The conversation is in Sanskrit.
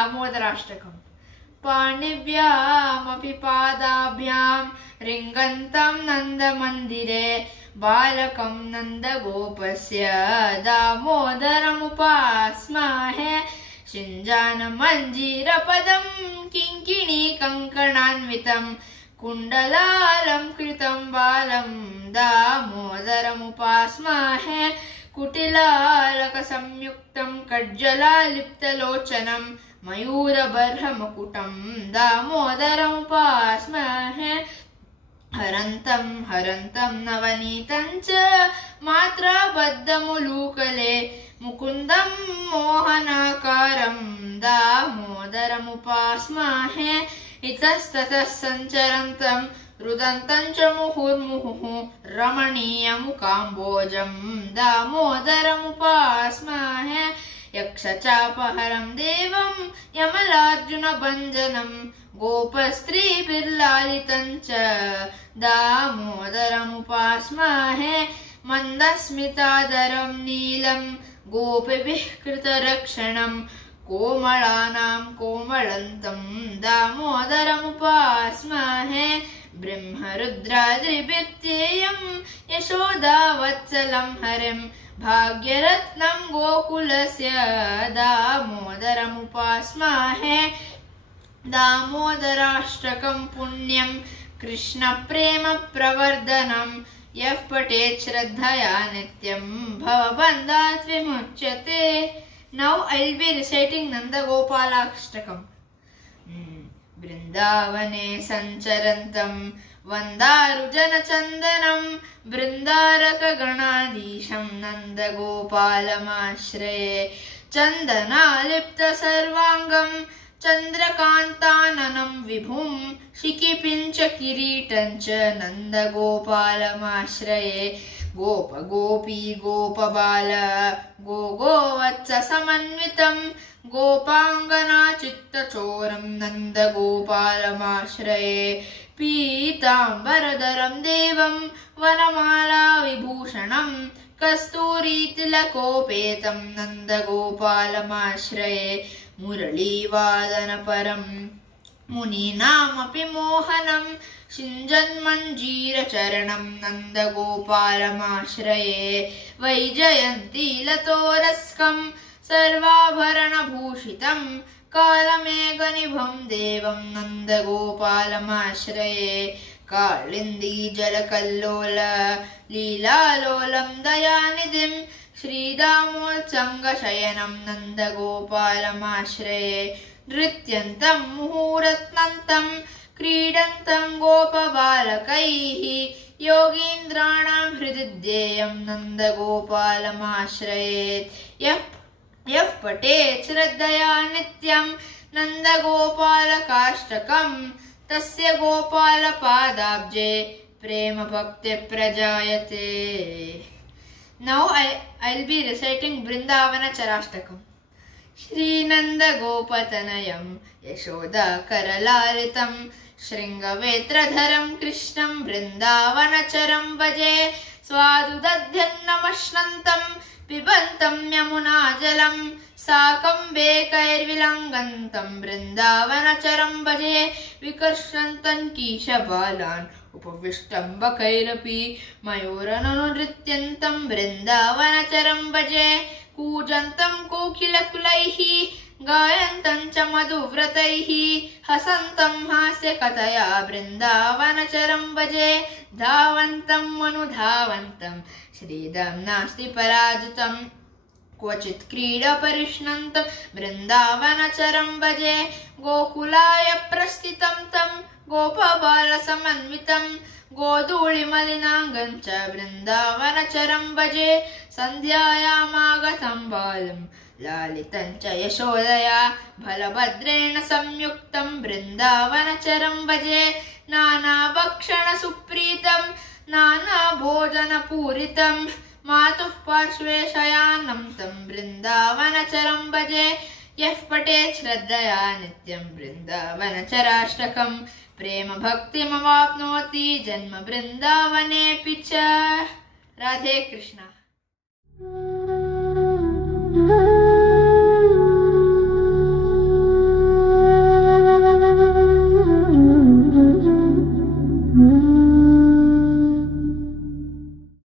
दामोदराष्टकम् पाणिभ्यामपि पादाभ्यां रिङ्गन्तं नन्दमन्दिरे बालकं नन्दगोपस्य दामोदरमुपास्महे शिञ्जानमञ्जीरपदं किङ्किणी कङ्कणान्वितं कुण्डलालङ्कृतं बालं दामोदरमुपास्महे कुटिलालकसंयुक्तं कज्जलालिप्तलोचनं मयूरबर्हमकुटं दामोदरमुपास्महे हरन्तं हरन्तं नवनीतं च मात्राबद्धमुलूकले मुकुन्दं मोहनाकारं दामोदरमुपास्महे इतस्ततः सञ्चरन्तं रुदन्तं च मुहुर्मुहुः रमणीयमुकाम्बोजं दामोदरमुपास्महे यक्षचापहरं देवं यमलार्जुनभञ्जनं गोपस्त्रीभिर्लालितं च दामोदरमुपास्महे मन्दस्मितादरं नीलं गोपिभिः कृतरक्षणं कोमलानां कोमलन्तं दामोदरमुपास्महे ब्रह्मरुद्रादिभिर्त्येयं यशोदावत्सलं हरिं भाग्यरत्नं गोकुलस्य दामोदरमुपास्महे दामोदराष्टकं पुण्यं कृष्णप्रेमप्रवर्धनं यः पठेत् श्रद्धया नित्यं भवबन्धात् विमुच्यते. Now I'll be reciting Nandagopalaष्टकम्. बृन्दावने सञ्चरन्तं वन्दारुजनचन्दनं बृन्दारकगणाधीशं नन्दगोपालमाश्रये चन्दनालिप्तसर्वाङ्गं चन्द्रकान्ताननं विभुं शिखिपिञ्च किरीटं च नन्दगोपालमाश्रये गोप गोपी गोपबाल गोवत्स समन्वितं गोपाङ्गना चित्तचोरं नन्दगोपालमाश्रये पीताम्बरधरं देवं वनमाला विभूषणं कस्तूरीतिलकोपेतं नन्दगोपालमाश्रये मुरलीवादनपरं मुनीनामपि मोहनं शिञ्जन्मञ्जीरचरणं नन्दगोपालमाश्रये वैजयन्तीलतोरस्कं सर्वाभरणभूषितं कालमेघनिभं देवं नन्दगोपालमाश्रये कालिन्दीजलकल्लोल लीलालोलं दयानिधिं श्रीदामोत्सङ्गशयनं नन्दगोपालमाश्रये नृत्यन्तं मुहूर्तन्तं क्रीडन्तं गोपबालकैः योगीन्द्राणां हृदि ध्येयं नन्दगोपालमाश्रये यः पठेत् श्रद्धया नित्यं नन्दगोपालकाष्टकं तस्य गोपालपादाब्जे प्रेमभक्तिप्रजायते. Now I'll be reciting Brindavanachalastakam. श्रीनन्दगोपतनयं यशोदाकरलालितं शृङ्गवेत्रधरं कृष्णं बृन्दावनचरं भजे स्वादुदध्यन्नमश्नन्तं पिबन्तं यमुनाजलं साकम्बेकैर्विलङ्घन्तं बृन्दावनचरं भजे विकर्षन्तं कीशबालान् उपविष्टं बकैरपि मयूरनृत्यन्तं बृन्दावनचरं भजे कूजन्तं कोकिलकुलैः गायन्तं च मधुव्रतैः हसन्तं हास्यकथया बृन्दावनचरं भजे धावन्तं अनुधावन्तं श्रीदं नास्ति पराजितं क्वचित् क्रीडपरिष्णन्तं बृन्दावनचरं भजे गोकुलाय प्रस्थितं तं गोपबालसमन्वितं गोधूलिमलिनाङ्गं च बृन्दावनचरं भजे सन्ध्यायामागतं बालं लालितं च यशोदया बलभद्रेण संयुक्तं बृन्दावनचरं भजे नानाभक्षणसुप्रीतं नानाभोजनपूरितं मातुः पार्श्वे शयानं तं बृन्दावनचरं भजे यः पठेत् श्रद्धया नित्यं बृन्दावनचराष्टकं प्रेम भक्तिमवाप्नोति जन्म बृन्दावनेऽपि च. राधे कृष्ण.